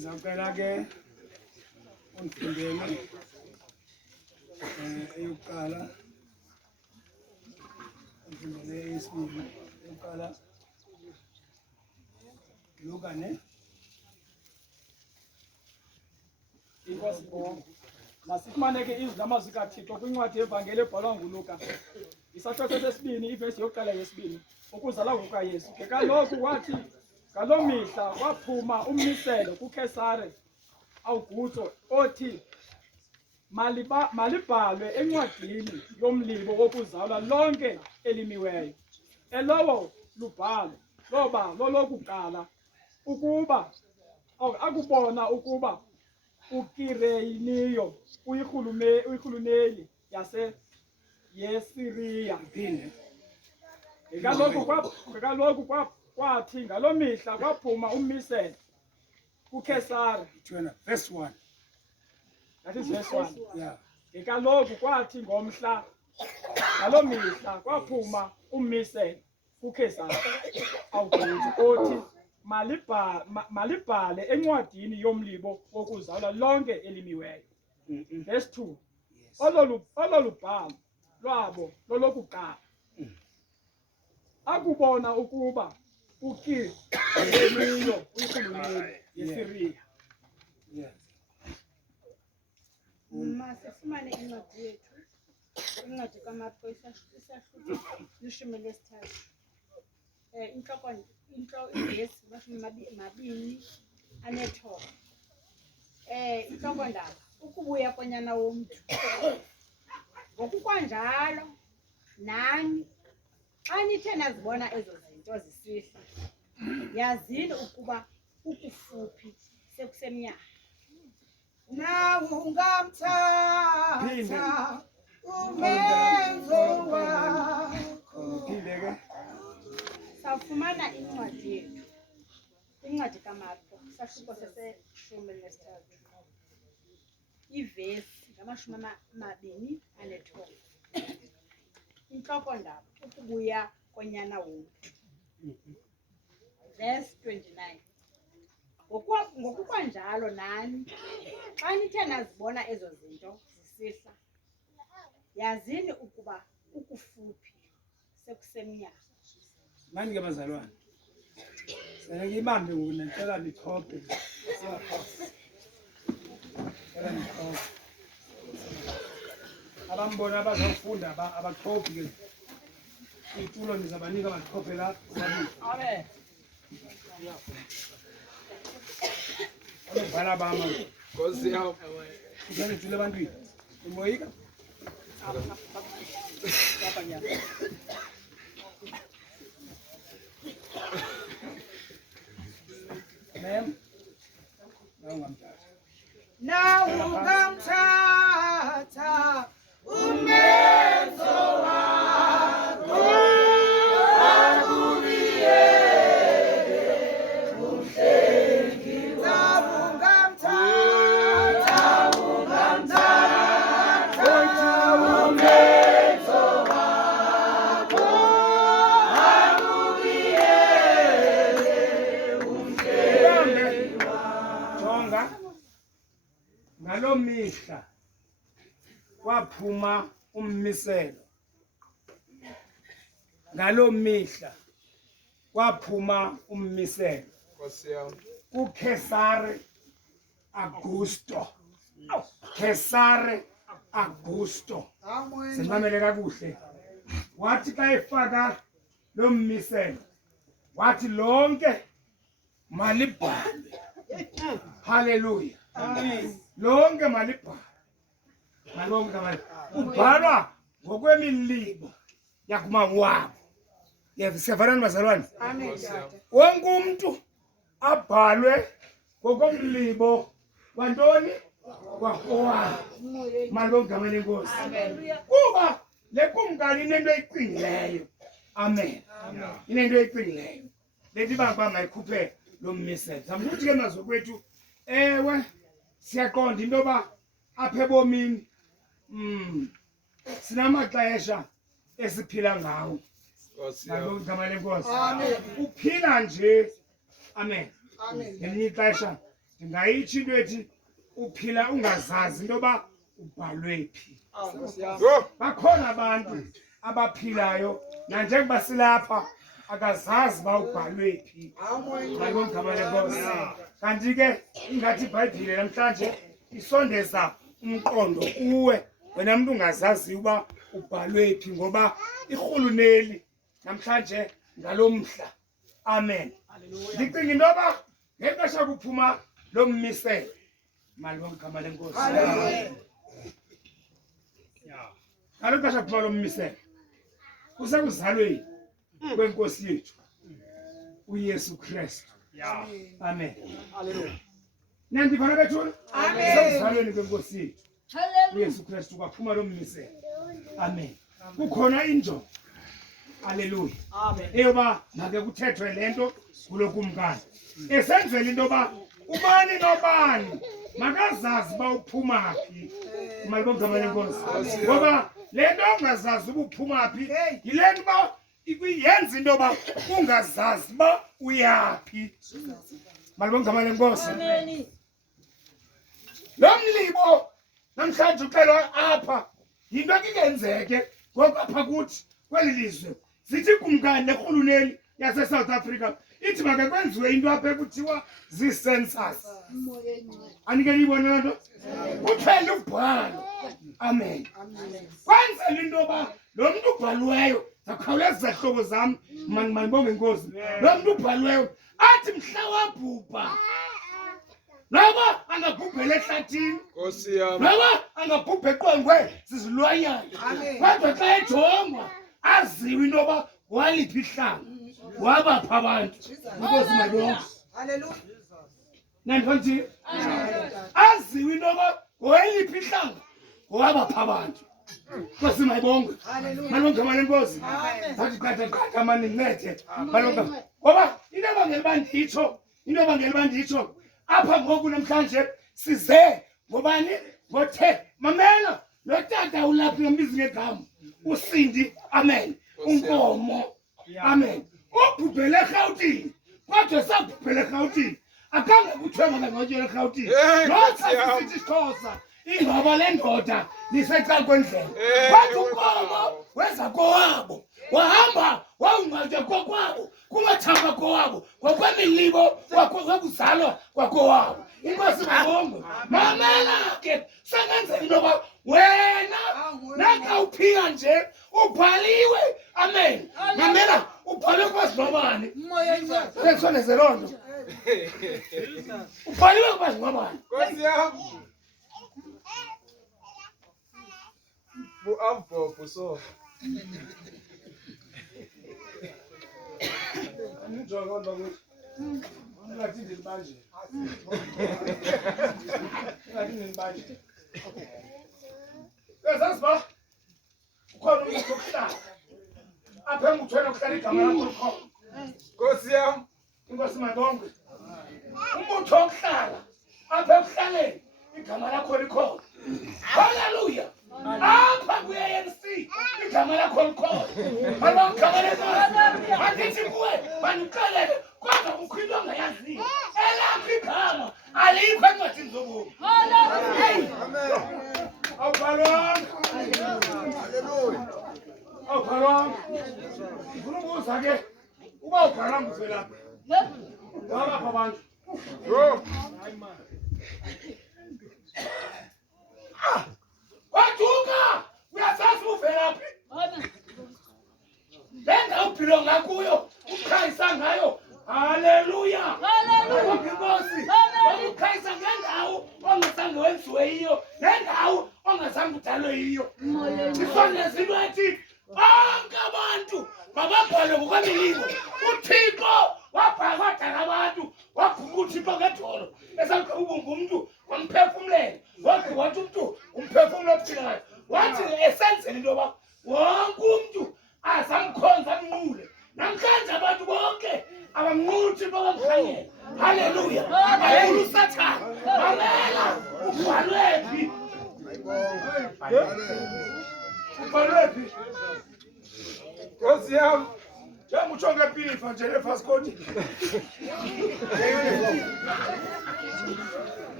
Ngizaqala ke undifundele eyokuqala undifundele eyesibili eyokuqala Luka ne inkosi bonke masifumane ke izwi lamazwi kaThixo kwincwadi yevangeli ebhalwa nguLuka isahluko sesibini ivesi yokuqala yesibini ukuzalwa kukaYesu ke kaloku wathi ngaloo mihla kwaphuma ummiselo kuKesare Augusto othi malibhalwe encwadini yomlibo wokuzalwa lonke elimiweyo elowo lubhalo loba lolokuqala ukuba akubona ukuba uKireyniyo uyihulumeli yesiRiya phinde kaloku kwathi ngaloo mihla kwaphuma ummiselo kuKesare verse 1 that is verse 1 yeah kaloku kwathi ngomhla ngaloo mihla kwaphuma ummiselo kuKesare Augusto othi malibhale encwadini yomlibo wokuzalwa lonke elimiweyo verse 2 ololubhalo lwabo lolokuqala akubona ukuba uKireyniyo uyihulumeli yesiRiya yes masifumane incwadi yethu incwadi kaMarko isahluko lishumi lesithathu ivesi mashumi anethoba inhlokondaba ukubuya konyana womntu ngokukwanjalo nani xa nithe nazibona ezo zinto zisihla yazini ukuba ukufuphi sekusemnyama nawe ungamthatha umenzo wakho sawufumana incwadi yethu incwadi kaMarko isahluko seseshumi nesithathu ivesi ngamashumi anethoba inhlokondaba ukubuya konyana womntu verse 29 ngokukwanjalo nani xa nithe nazibona ezo zinto zisihla yazini ukuba ukufuphi sekusemnyama manje ke bazalwane sele ngibambe nginicela nichophe abambona abazofunda abachophi ke itulo nizabanika abachophe la amen Bala bama Nkosi yao Ngene tule bantwini umoyika Papa nya Ma'am nawe ungamthatha umenzo wakho ngaloo mihla kwaphuma ummiselo ngaloo mihla kwaphuma ummiselo kuKesare Augusto Kesare Augusto simamele kakuhle wathi xa efaka lo mmiselo wathi lonke malibhalwe haleluya amen lonke malibhalwe malonke ubhalwa ngokwemilibo yakumawabo yesivana bazalwane amen wonke umuntu abhalwe ngokomlibo kwantoni kwakowabo malonke amanenkosi kuba lekumkani inento eyiqinileyo amen inento eyiqinileyo lethi baba mayikhuphe lo message samkuthi ke mazokwethu ewe siyaqonda into ba apha ebomini sinamaxesha esiphila ngawo malonke amanenkosi amen uphila nje amen ngelinye ixesha ndingayitsho into ethi uphila ungazazi into yoba ubhalwe phi. Bakhona abantu abaphilayo nanjengoba silapha akazazi uba ubhalwe phi. Malibonke igama lenkosi. Kanti ke ingathi iBhayibhile namhlanje isondeza umqondo kuwe wena muntu ungazazi uba ubhalwe phi ngoba irhuluneli namhlanje ngalomhla. Amen. Ndicinga into yoba ngexesha kuphuma lo mmiselo. Malibonke igama lenkosi. Kaloku xesha kuphuma lo mmiselo kusekuzalweni kwenkosi yethu uYesu Kristu. Amen. Hallelujah. Nandivana bethuna? Amen. Sekuzalweni kwenkosi yethu uYesu Kristu kwaphuma lo mmiselo. Amen. Kukhona injongo. Hallelujah. Amen. Eyoba make kuthethwe lento kulokumkani. Esenzela into yoba ubani nobani makazazi uba uphuma phi. Malibonke igama lenkosi. Ngoba le nto ungazazi uba uphuma phi yile nto uba yenza into yoba ungazazi uba uyaphi. Malibonke igama lenkosi. Lo mlibo namhlanje uxelwa apha yinto ekungenzeke ngoba apha kuthi kweli lizwe sithi kumkani nerhuluneli yase-South Africa ithi make kwenziwe into apha ekuthiwa zii-census. Anike niyibone loo nto? Kuthwele ubhalo. Amen. Kwenzela into yoba lo mntu ubhaliweyo zakhawuleza zihlobo zam mandibonge inkosi. Lo mntu ubhaliweyo athi mhla wabhubha noba angabhubhela ehlathini, noba angabhubha eqongwe zizilwanyana, kodwa xa ejongwa aziwe into yoba waliphi ihlanga wabapha abantu. Inkosi mayibonke. Nandifandini aziwe into yoba waliphi ihlanga wabapha abantu. Inkosi mayibonke. Malibonke igama lenkosi. Bathi qatha mani nincede. Malibonke ngoba into ebangela uba nditsho apha ngoku namhlanje size ngobani ngothe mamela lo tata ulapha ngambizi ngegama uSindi. Amen. Unkomo. Amen. Ubhubhele eRhawutini kodwa sabhubhele eRhawutini akange kuthiwe makangcwatyelwe eRhawutini. Losasithi isiXhosa ingaba le ndoda lisecala kwendlela kodwa unkomo weza kowabo wahamba wawungcwatywa kokwabo kumathamba kowabo ngokwemilibo kwakuzalwa kwakowabo. Inkosi mayibonke. Mamela ke sengenzela into yoba wena nakawuphika nje ubhaliwe. Amen. Mamela ubhaliwe kwazinqwabane. Sendisondeze loo nto. Ubhaliwe kwazinqwabane. Nkosi yam. Bu-ampopo so. Andijonge kodwa kuthi ungathi ndilibanje. Ungathi ndilibanje. Yazazi ba ukhona umuntu okuhlala apha embuthweni okuhlala igama lakho likhona. Nkosi yam. Inkosi mayibonke. Umuntu okuhlala apha ekuhlaleni igama lakho likhona. Hallelujah. Apha kuye-ANC igama lakho likhona. Malibonke igama lenkosi. Andithi kuwe bandixelele kodwa kukho into ongayaziyo. Elakho igama alikho encwadini zobomi. Awubhalwanga. Awubhalwanga. Ndifuna ukubuza ke uba ubhalwanga uvelaphi? Wabapha abantu. Wathuka uyasazi uvelaphi? Le ndawo uphilonga kuyo ukhayisa ngayo. Haleluya. Inkosi wakukhayisa ngendawo ongazange wenziwe yiyo nendawo ongazange udalwe yiyo. Isondeza into ethi bonke abantu mababhalwe ngokwemilibo. uThixo wabhakadala abantu waguqa uThixo ngedolo esakhe ubumba umntu wamphefumlela wakhe wathi umntu umphefumulo ophilayo wathi esenzela into yoba wonke umntu azamkhonza amnqule. Namhlanje abantu bonke abamnquthi bamkhanyela. Haleluya. Ayikho uSathane. Mamela ubhalwe phi? Ubhalwe phi? Nkosi yam. Njengoba utsho ngepinifa nje nefasikoti.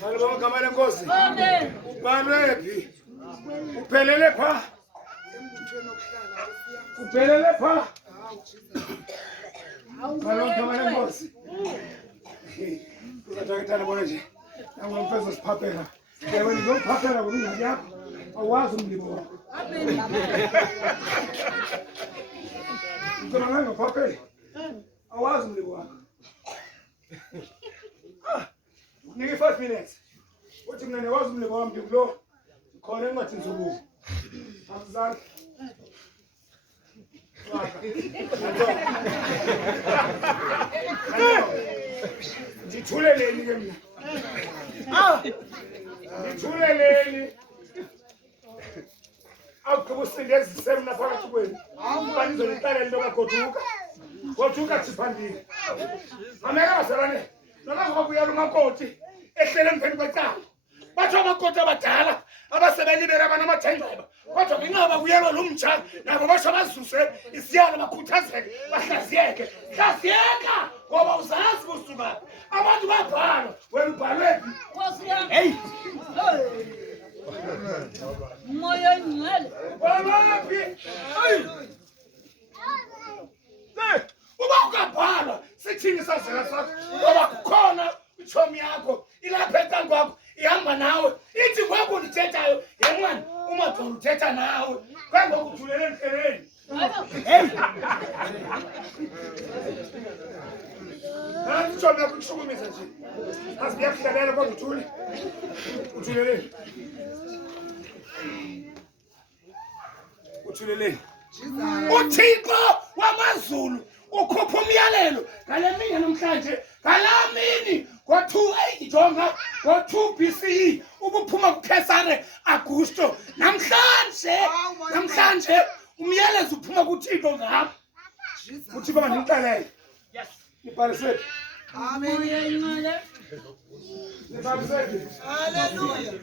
Salibonga igama lenkosi. Ubhalwe phi? Uphelele pha. Uphelele pha. Salibonga igama lenkosi. Uzathathana bona nje. Angomfeza siphaphela. Yebo ngizophaphela ngoba yakho. Awazi umlibo wakho. Amen. Ngizoma ngaphaphela. Awazi umlibo wakho. Nike 5 minutes. Uthi mina newazi umlibo wami ngikulo. Khona engathi nzuluku. Amzali. Ngithuleleni ke mina. Ngithuleleni. Awuqhubusindezi semna phakathi kwenu. Awubani izoniqala into kaGoduka. Goduka thiphandile. Ameka bazalwane. Noma ngokuya umakoti ehlele empheni kwecango. Batho amakoti abadala abasebelibera abantu amathendeba. Kodwa nginqaba kuyelwa lo mtsha nabo basho bazuse isiyalo bakhuthazeke bahlaziyeke. Hlaziyeka ngoba uzazi kusuka. Abantu babhala wena ubhalwe phi? Nkosi yami. Hey. Moyo ingcwele. Ubhalwe phi? Hey. Uba ukabhala sithini sazela sakho ngoba kukhona ichomi yakho ilapha ecango kwakho ihamba nawe ithi kwakho uthethayo yenqani uma dolo uthetha nawe kangoku uthulele emhleleni. Hey. Hayi ichomi yakho kushukumisa nje. Asiyakuhlalela kodwa uthule. Uthulele. Uthulele. uThixo wamaZulu ukhupha umyalelo ngalemini namhlanje ngalamini ngo-28 jonga ngo-2 BCE ukuphuma kuKesare Augusto namhlanje umyalezo uphuma kuThixo ngapha uthi baba ngicalele yes nibhalisele Amen. nibhalisele Hallelujah.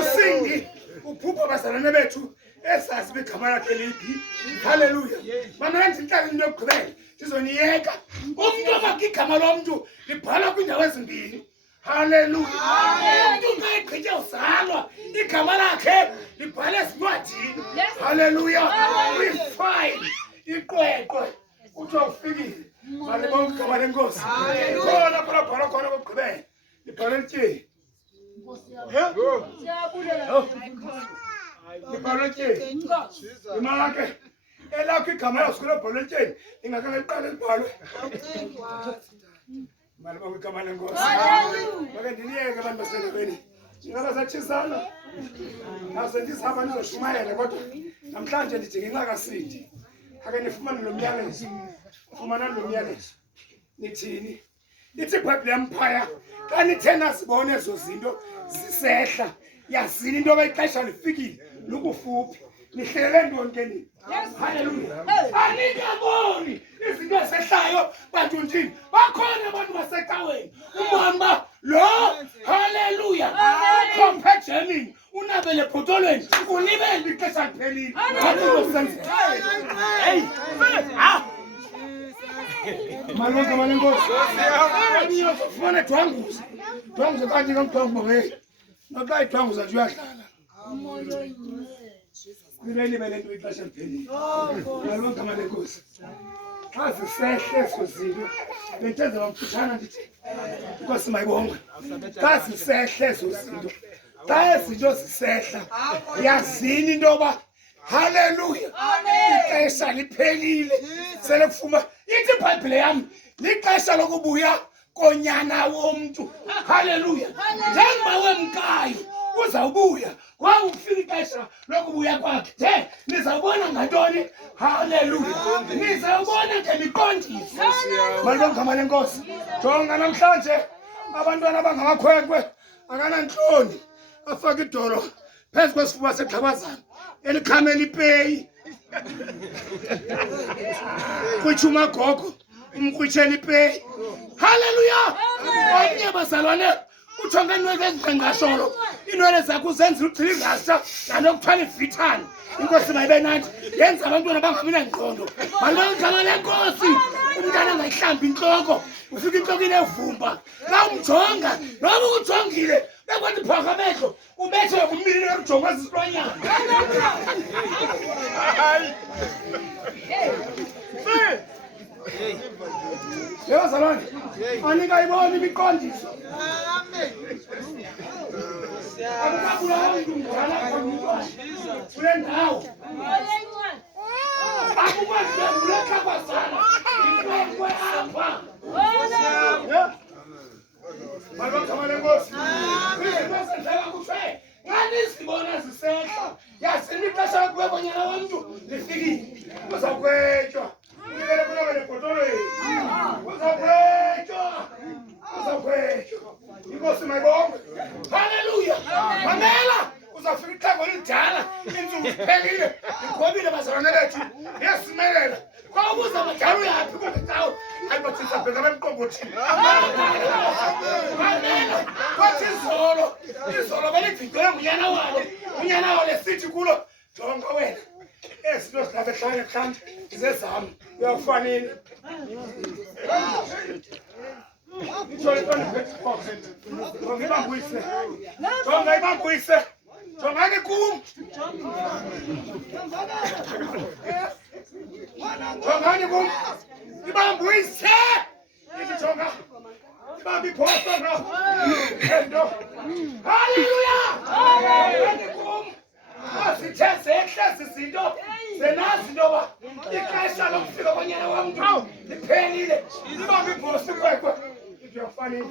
uSindi uphupha abazalwane bethu esazi begama lakhe liphi. Haleluya. Manje inhlaka into yokugqibela sizoniyeka umuntu obakhe igama lomuntu libhala kwindawo ezimbili. Haleluya. Umuntu mayigqithe uzalwa igama lakhe libhala ezincwadini. Haleluya. We find iqweqwe uthi ufikile. Malibonke igama lenkosi. Khona phela bhala khona kokugqibela libhala lithe. Ibhalwe imake elakho igama yasikule ebholentsheni ingakake liqale libhalwe mali bonke igama lenkosi bake ndiniyeke abantu basendaweni ingaba sathisana nase ndisihamba nizoshumayela kodwa namhlanje ndithi ngenxa kaSindi ake nifumane lo myalezo fumanani lo myalezo nithini ithi iBhayibhile yamphaya xa nithe nazibona ezo zinto zisehla yazini into bayixesha lifikile lukufuphi nihlelele ntoni ke nini. Haleluya. Anikaboni izinto esehlayo bantu ndini bakhona abantu basecaweni umhamba lo. Haleluya. Compare Germany unabele photolweni unibele ixesha liphelile. Hey. Malonga malenkosi. Ufuna dwanguza. Dwanguza kanti ngomthombo hey. Nokuba idwanguza nje uyahlala. Moyo ingcwele. Ngibele belento ixesha liphelile. Malonga malenkosi. Xa zisehle ezozinto bentenza bamfuthana ndithi inkosi mayibonga. Xa zisehle ezozinto xa izinto zisehla yazini into yoba haleluya ixesha liphelile sele kufuma ithi iBhayibhile yami lixesha lokubuya konyana womntu. Haleluya. Njengoba wemkayo uzawubuya kwa ukufika ixesha lokubuya kwakhe nje nizawubona ngantoni. Haleluya. Nizawubona ngemiqondiso. Malibonke igama lenkosi. Jonga namhlanje abantwana abangamakhwenkwe akanantloni afake idolo phezu kwesifuba segxabazana elikhamela ipeyi kwitsha umagogo umkrwitshela ipeyi. Haleluya. Omnye bazalwane ujonge inwele eziqengasholo inwele zakho uzenzile uthilingasa nanokuthwala ivithani. Inkosi mayibe nathi yenza abantwana bangabi nangqondo. Malibonke igama lenkosi. umntana angayihlambi inhloko ufika inhloko inevumba la umjonga noma ukujongile bekwathi phaka amehlo ubethe umnini emjonga ezisilwanyana yebo zalwane anikayibona imiqondiso akukabulawa umntwana kule ndawo akukwazi kuleka kwasana inkwenkwe apha malokhamane nkosi izinto ezenzeka kuthiwe ngani izibona zisehla yasini ixesha lokubekonyana womntu lifikile uzawukwetywa unikele kunobe nebhotolweni uzawukwetywa inkosi mayibonge haleluya mamela uzafika ixhego lidala insuku ziphelile igobile bazalwane bethu yesimelela kwaubuza madala uyaphi kungecawo hayi bathi sabheka bemqombothini mamela kwathi izolo belividwe ngunyana walo lesithi kulo jonga wena ezinto zilabe hlanye hlanje zezami uyakufanini itsho into ndiphethe jonga ibambuyise jonga ibambuyise jongani kum jongani kum ibambuyise ithi jonga ibambi ibhoso no ento haleluya jongani kum asithe zehle zizinto zenazi intoba ixesha lokufika konyana womntu liphelile ibambi ibhoso kwekwe iyafanele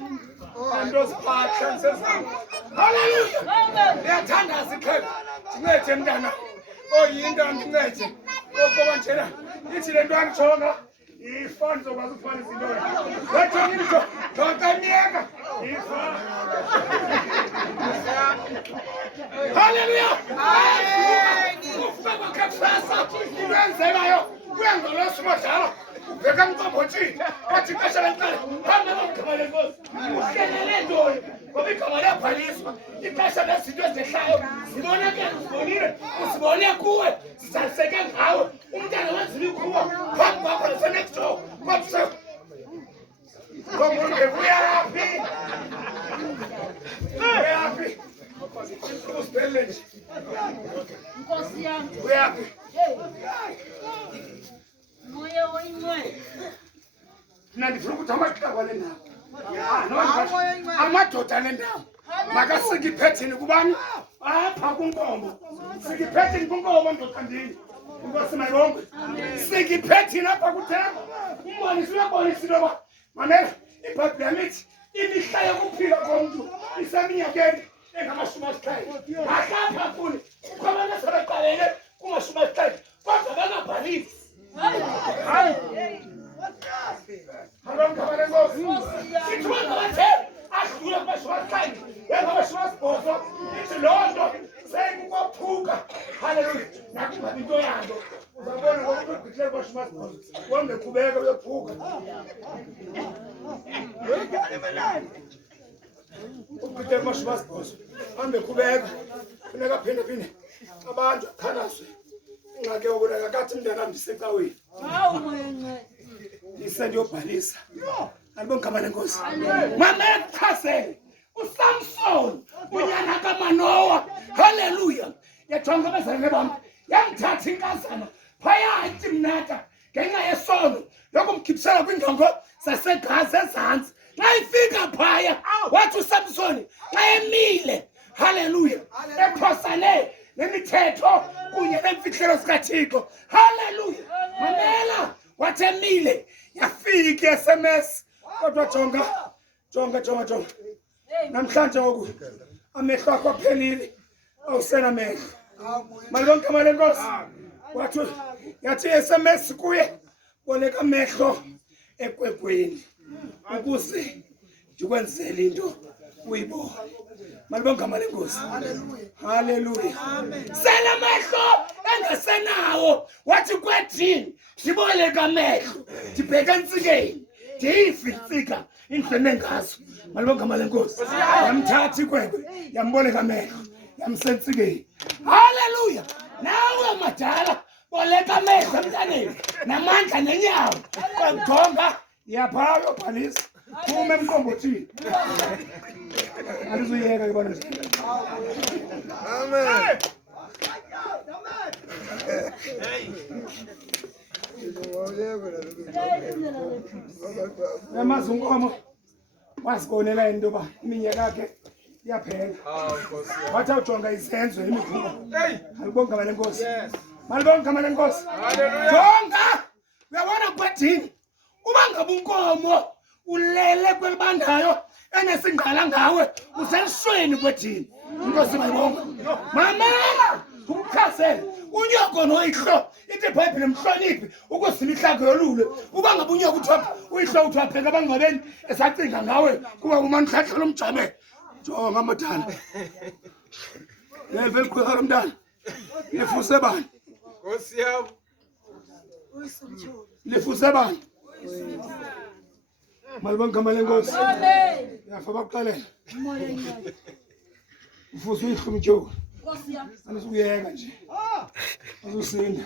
anto ziphatha sezami haleluya ndiyathandaza ixhego ndincede mntana oyinto ndincede okoba njena ithi le ntwana jonga ifani zokwazi ukufana izinto wejonga into jokanyeka haleluya ufika kwakhe kusasa into enzekayo uyangolosa umadala ubheka emqombothini wathi ixesha lenqala hambe ngogama lenkosi uhlelele ntoni ngoba igama liyabhaliswa ixesha lezinto ezehlayo zibonakele zibonile uzibone kuwe zizaliseke ngawe umntana wenzile kuwo phambi kwakho nasenext door kodwa ngomuntu uyaphi usibhele nje Nkosi yami. uyaphi Moya oyinqwele. mina ndifuna ukuthi amaxaba le ndawo amadoda le ndawo makasikiphethini kubani apha kunkomo sikiphethini kunkomo ndoda ndini inkosi mayibonge sikiphethini apha kuthemba umbonisi uyabonisa into yoba mamela ibhayibhile yam ithi imihla yokuphila komntu iseminyakeni engamashumi asixhenxe ahlapha kuni kukho abantu asebeqalele kumashumi asixhenxe kodwa bengabhalisi halomgabale nkosi ithi bangabathe adlule kumashumi asixhenxe engamashumi asibhozo ithi loo nto seyikukophuka haleluya nakungabi into yanto uzabona ngokugqithile kumashumi asibhozo wongeqhubeka uyophuka ugqithe kumashumi asibhozo hambeqhubeka funeka phinde abantu akhanazwe ingxaki yokunaka kathi mntanam ndisecaweni Hawu moya oyinqwele. ndiyobhalisa alibonge igama lenkosi mamela kuchazele uSamson unyana kaManowa haleluya yajonga abazalwane bam yamthatha inkazana phaya eTimnata ngenxa yesono yokumkhiphisela kwindongo zaseGaza ezantsi xa ifika phaya wathi uSamson xa emile haleluya ephosane nemithetho kunye nemfihlelo zikaThixo haleluya mamela wathi emile yafika i-SMS kodwa jonga namhlanje ngoku amehlo akho aphelile awusenamehlo malibonke igama lenkosi wathi yathi i-SMS kuye boleka amehlo ekwekweni ukuze ndikwenzele into uyibone malibonke igama lenkosi haleluya sele amehlo engasenawo wathi kwethini ndiboleka amehlo ndibheka entsikeni ndiyive intsika indlebe ngazo malibonke igama lenkosi yamthatha ikwekwe yamboleka amehlo yamsentsikeni haleluya nawe madala boleka amehlo emntaneni namandla nenyawo kwajonga yapha uyobhalisa phume emqombothini alizuyeka ke bana Amen. emazi unkomo wasikonela into ba iminyaka yakhe iyaphela Nkosi yami. wathi awujonga izenzo imikhuba Hey. alibonga ngale nkosi Yes. malibonga ngale nkosi Hallelujah. jonga uyabona kwedini uba ngabe unkomo ulele kwelibandayo enesingqala ngawe uselishweni kwedini inkosi mayibonga mamela umkhasele unyoko noyihlo ithi iBhayibhile mhloniphi ukuzima ihlako yolule uba ngabe unyoko uthapha uyihlo uthapheka abangcwabeni esacinga ngawe kuba umanhlahla lomjame jonga amadala leveli khweka lomntana lifuse bani Nkosi yami. lifuse bani malibonga ngama lenkosi Amen. yafa bakuxelela Umoya oyingcwele. ufuze uyihlo umtshoko Nkosi yami. anisukuyeka nje azusinda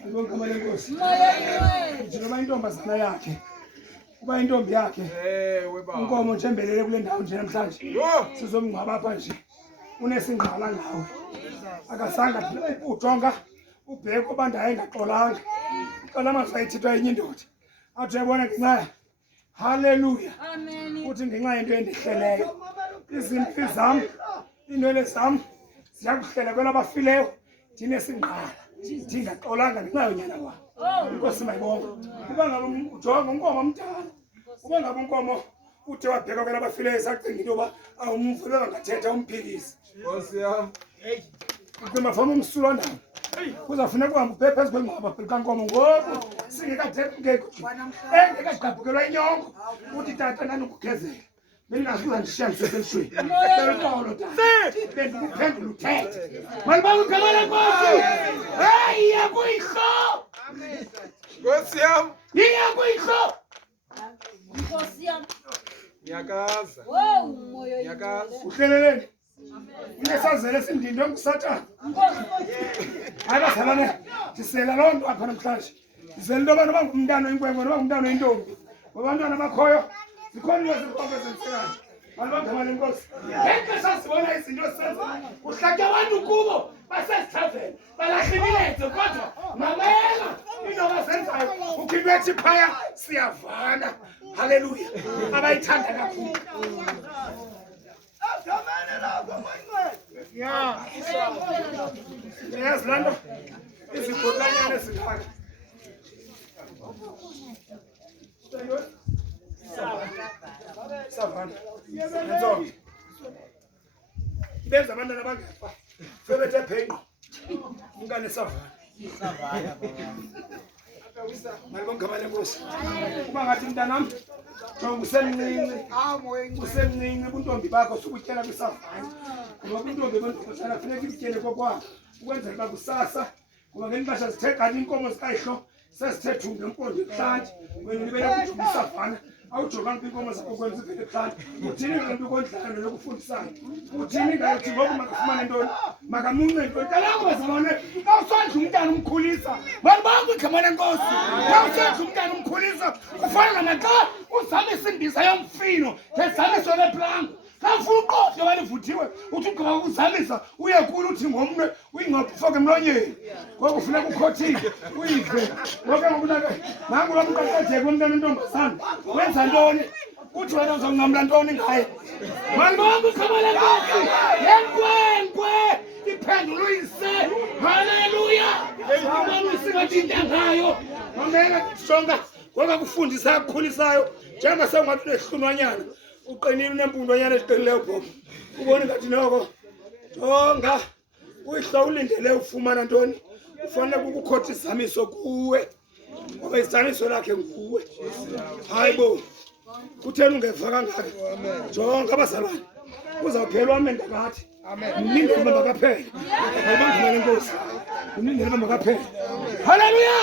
malibonga ngama lenkosi Umoya oyingcwele. njengoba intombazana yakhe kuba intombi yakhe Ewe baba. unkomo nje embelele kule ndawo nje namhlanje Yo. sizomngcwaba apha nje unesingqala ngawe akasanga ujonga ubheke obandayo engaxolanga xola amazwi ayithithwa yenye indoda athi uyabona ngenxa haleluya Amen. uthi ngenxa yento endihleleyo izimpi zam iinwele zam ziyakuhlela kwelabafileyo ndinesingqala ndingaxolanga ngenxa yonyana wam Oh. inkosi mayibonga uba ngabe ujonga unkomo omdala uba ngabe unkomo ude wabheka kwelabafileyo sacinga into yoba awumvu bebangathetha umphikisi Nkosi yami. ucima fama umsulo ndawo kuzafuneka uhambe ubheke phezu kwelingcwaba likankomo ngoku engekagqabhukelwa inyongo uthi tata ndanikukhezela bendingazuza ndishiya ndiseselishweni belixolo tata bendikuphendula uthethe malibanga igama lenkosi heyi iya kuyihlo Nkosi yami. iya kuyihlo Nkosi yami. Ngiyakaza. Oh, umoya oyingcwele. Ngiyakaza. uhleleleni unesazelo esindindi ongusatana hayi bazalwane ndisela loo nto apha namhlanje ndisela into yobana uba ngumntana oyinkwenkwe noba ngumntana oyintombi ngoba abantwana abakhoyo zikhona into ezinkoko ezenzekayo malibangama lenkosi ngexesha sibona izinto esenza kuhlatywa abantu kubo basezithaveni balahlimilenze kodwa mamela into abazenzayo ukhintwe ethi phaya siyavana haleluya abayithanda kakhulu yazi laa nto izigotanyana ezingaka savana ntsonto benza abantwana abangefa sebethe phenqo umkane savana malibongama lenkosi uba ngathi mntanam jonga usemncinci buntombi bakho sukutyela kwisavana ngoba buntombi bentombazana funeka ibutyele kokwabo ukwenzela uba kusasa ngoba ngeli xesha zithe kanti iinkomo zikayihlo sezithe thumbe empondo ebuhlanti wena ulibele kujonga isavana awujonganga kwiinkomo zakho kwenza ivele ebuhlanti uthini nganto ikondlayo nelokufundisayo uthini ngayothi ngoku makafumane ntoni makamunce ntoni kaloku bazalwane xa usondla umntana umkhulisa malibanga igama lenkosi xa usondla umntana umkhulisa kufana namaxa uzamisa imbiza yomfino ngezamiso leplanga xa ufuna uqohle balivuthiwe uthi ugqiba ukuzamisa uye kulo uthi ngomnwe uyingcophe ufoke emlonyeni ngoku funeka ukhothile uyidle ngoke ngokunake nangu lo mqaqedeke womntana ontombazana wenza ntoni uthi wena uzawuncamla ntoni ngaye malibonke igama lenkosi yenkwenkwe iphendula uyise haleluya ubona uyisingathi intangayo mamela jonga ngoba kufundisa akukhulisayo njengoba sewungathi unehlunwanyana uqinile unempundonyana eziqinileyo bhoma ubona ngathi noko jonga uyihlo ulindele ufumana ntoni ufanele kukukhotha izamiso kuwe ngoba izamiso lakhe nguwe hayi bo kutheni ungeva kangaka jonga abazalwane uzawuphelwa amendakathi mlindele uba makaphele ayibangela lenkosi umlindele uba makaphele haleluya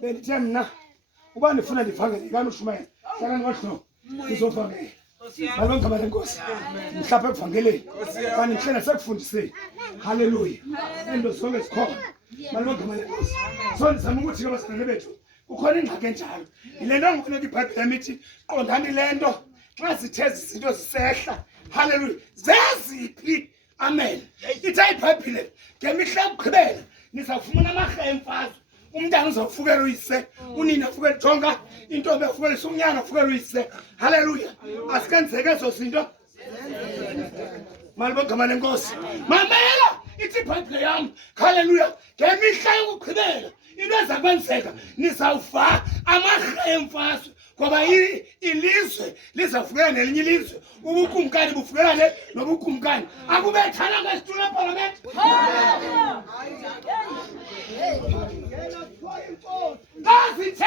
bendithe mna uba ndifuna ndivangele kani ushumayela hlala ngohlobo ndizovangela Malibonke amandla enkosi. Mhlapha evangeleni. Kanti ngihlala sekufundiseni. Haleluya. Into zonke zikhona. Malibonke amandla enkosi. So ndizama ukuthi ke abasana bethu kukhona ingxaki enjalo. Yile nto ngifuna iBhayibhile emithi qondani le nto xa zithe izinto zisehla. Haleluya. Zeziphi? Amen. Ithi iBhayibhile ngemihla yokugqibela nizawufumana amahle emfazwe. Umntana uzawufukela uyise, unina ufukela jonga, intombi ufukela unyana ufukela uyise. Haleluya. Asikenzeke ezo zinto. Malibonke amandla enkosi. Mamela ithi iBhayibhile yami. Haleluya. Ngemihla yokugqibela into ezakwenzeka nizawufa amahle emfazwe. Ngoba ilizwe lizafukela nelinye ilizwe. Ubukumkani bufukelane nobukumkani. Akubethana ngesitulo eParliament. Zazithe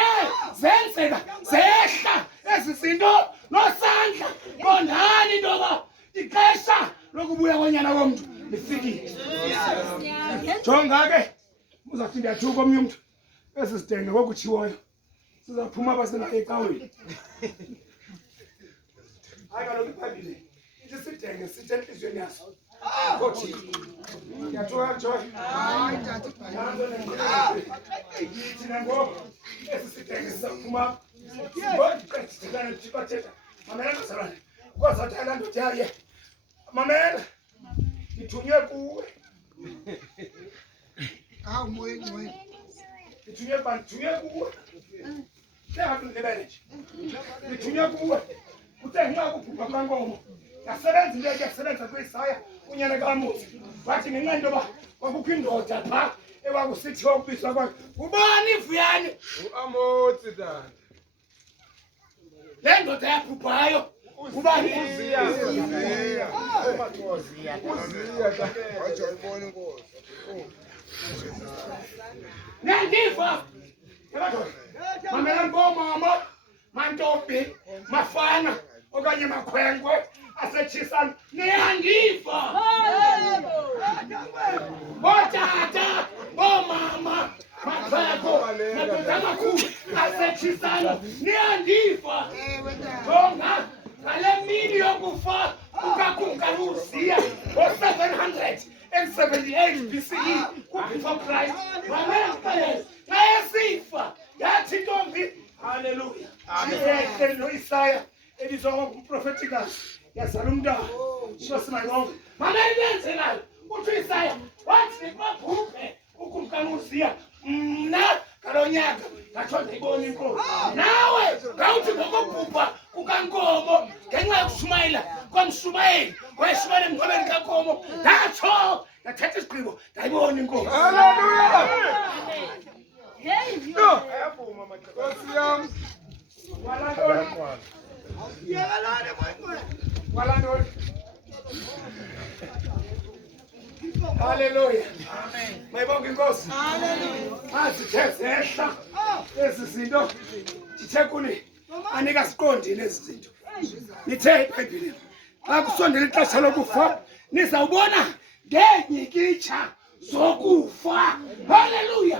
zenzeka zehla ezi zinto nosandla qondani intoba ixesha lokubuya konyana womntu lifikile. Jonga ke uzathi ndiyathuka omnye umntu esi sidenge kokutshiwoyo sizaphuma abasena ecaweni. Hayi kaloku iBhayibhile ithi sidenge sithe entliziyweni yaso kothi ndiyathuka Joy. Yithi nangoku esi sidenge sizaphuma mamela bazalwane kwazathi laa ndoda yaye mamela ndithunywe kuwe. Ndithunywe kuwe. Ndiyakundilibele nje. Ndithunywe kuwe. Uthe nxa kubhubha kwankomo yasebenza into yasebenza kwiSaya unyana kaMusi. Wathi ngenxa intoba kwakukho indoda phaa ekwakusithiwa ukubizwa kwakhe ubani Vuyani. Amotsi tata. Le ndoda yabhubhayo ubani? Uziya. Nandiva. Mamela ngomama, mantombi, mafana okanye makhwenkwe asetshisana. Niyandiva. Bootata, boomama, makhwenkwe, madoda amakhulu asetshisana. Niyandiva. Jonga ngale mini yokufa kukakumkani uZiya ngo-778 BCE before Christ. Mamela ngixelele xa esifa yathi intombi haleluya iyehle noIsaya ebizwa ngomprofetikazi yazala umntwana. Nkosi mayibonke. Mamela into eyenzekayo uthi uIsaya wathi babhubhe ukumkani uZiya mna ngalo nyaka ngatsho ndiyibona inkosi. Nawe ngawuthi ngokubhubha kukankomo ngenxa yokushumayela kwamshumayeli wayeshumayela emngcwabeni kankomo ndatsho ndathetha isigqibo ndayibona inkosi. Haleluya. Ayavuma madoda. Nkosi yami. Walandoni. Haleluya. Mayibonke inkosi. Azithe zehla ezi zinto ndithe kuni anika siqondile ezi zinto. Nithe iBhayibhile xa kusondela ixesha lokufa nizawubona ngeenyikitsha zokufa. Haleluya.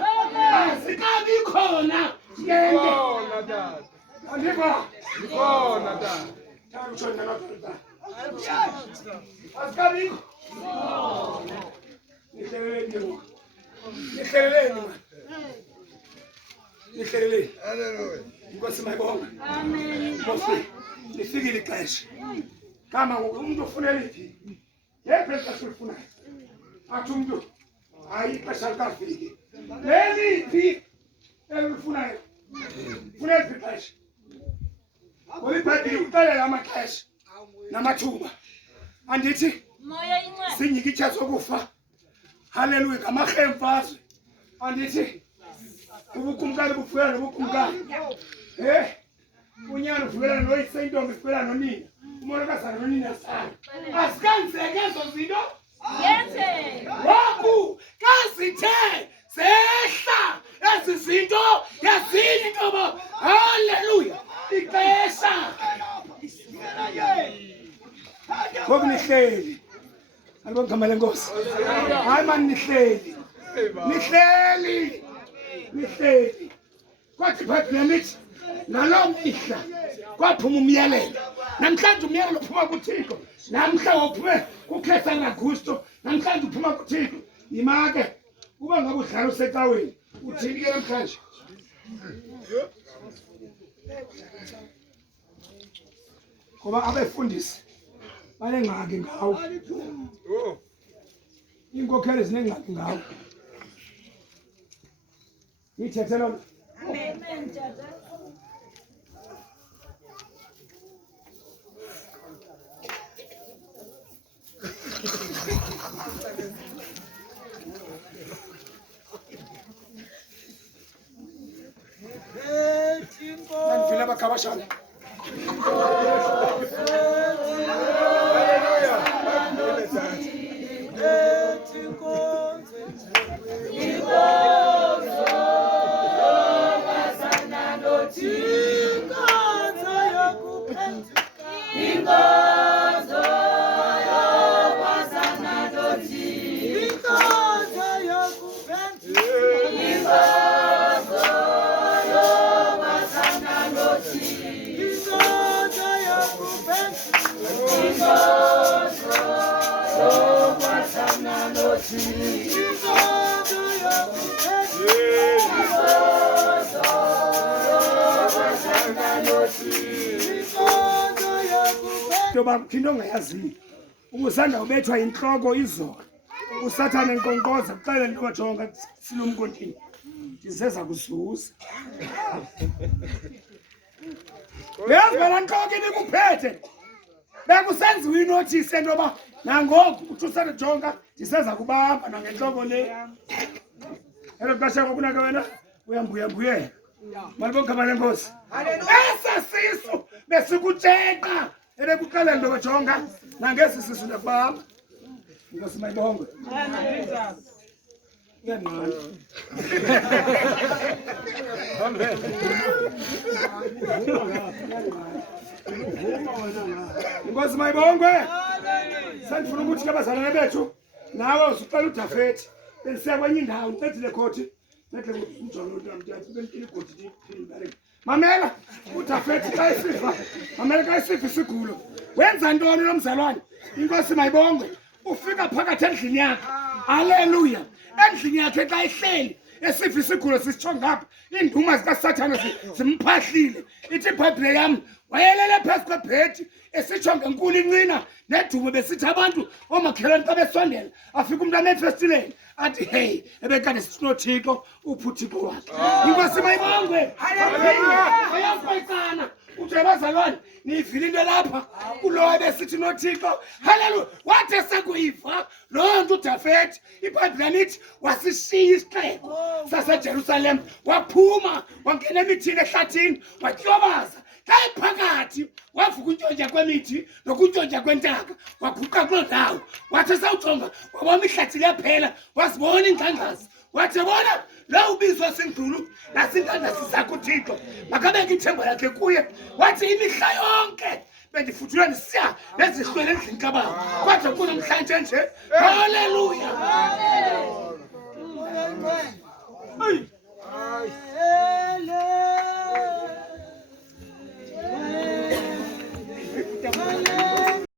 Azikabi khona ngeke. Khona tata. Andiva. Khona tata. Tawuthona nodwa. Azikabi. Nihleleleni. Nihleleleni. Haleluya. Inkosi mayibonke. Amen. Nkosi lifikile ixesha. Kama umuntu ufuna liphi? Yephi ixesha ulifunayo? Athi umuntu hayi ixesha likafiki. Leliphi elifunayo? Ufuna liphi ixesha? Ngoba iBhayibhile ikuxelela amaxesha namathuba. Andithi Moya incwadi. sinyikitsha zokufa. Haleluya ngamahle emfazwe. Andithi ubukumkani bufukelana nobukumkani. Unyana ufukelana noyise, intombi ifukelana nonina. Umolokazana nonina sana. Asikanzeke ezo zinto. Yenze. Ngoku kazithe zehla ezi zinto yazini intoba. Haleluya. Ixesha. Ngoku nihleli. Alibonke amandla enkosi. Hayi mani nihleli. Nihleli. Kwathi iBhayibhile lithi ngaloo mihla kwaphuma umyalelo namhlanje umyalelo uphuma kuThixo namhla wophume kuKhesa naGusto namhlanje uphuma kuThixo yimake uba ngabe udlala usecaweni uthini ke namhlanje ngoba abefundisi banengxaki ngawo inkokheli zinengxaki ngawo yithethe lona Mandivile bakabashana Ndoba phinde ongayaziyo ubusanda ubethwa inhloko izolo usathane enkonkoza kuxele nto jonga silumkontini ndiseza kuzuza uyazibala nhloko ibikuphethe bekusenziwa inothisi entoba nangoku uthi usanda jonga ndiseza kubamba nangentloko le elo xesha kokunake wena uyambuyambuyela malibonke lenkosi esasiso besikutsheka ebekuqala nto bajonga nangesi sisu nebamba inkosi mayibongwe ngenqala inkosi mayibongwe sandifuna ukuthi ke bazalwane bethu nawe usuqala udafethi bendisiya kwenye indawo ndicedile khoti nede umjongo mamela udafethi xa isifa mamela xa isifa isigulo wenza ntoni lo mzalwane inkosi mayibongwe ufika phakathi endlini yakhe haleluya endlini yakhe xa ihleli esifa isigulo sisitsho ngapha iinduma zikasathane zimphahlile ithi ibhayibhile yam wayelele phezu kwebhedi esitsho ngenkulu incina nedumo besithi abantu oomakhelwane xa besondela afika umntu amefestileni athi hey ebekade sinothixo uphi uthixo wakhe inkosi mayibongwe ayafayiqana uthi abazalwane niyivile into lapha kulowo ebesithi nothixo haleluya wathi esekuyiva loo nto udafethi ibhayibhile nithi wasishiya isixeko saseJerusalem waphuma wangena emithini ehlathini watyobaza xa ephakathi wavuka untshontsha kwemithi nokuntshontsha kwentaka waguqa kuloo ndawo wathi esawujonga wabona ihlathi liyaphela wazibona ingxangxasi wathi bona lo ubizwa singdulu nasintandasi sakho uThixo makabeke ithemba lakhe kuye wathi imihla yonke bendifuthula ndisiya nezihlwele endlini kababa kodwa kunamhlanje nje haleluya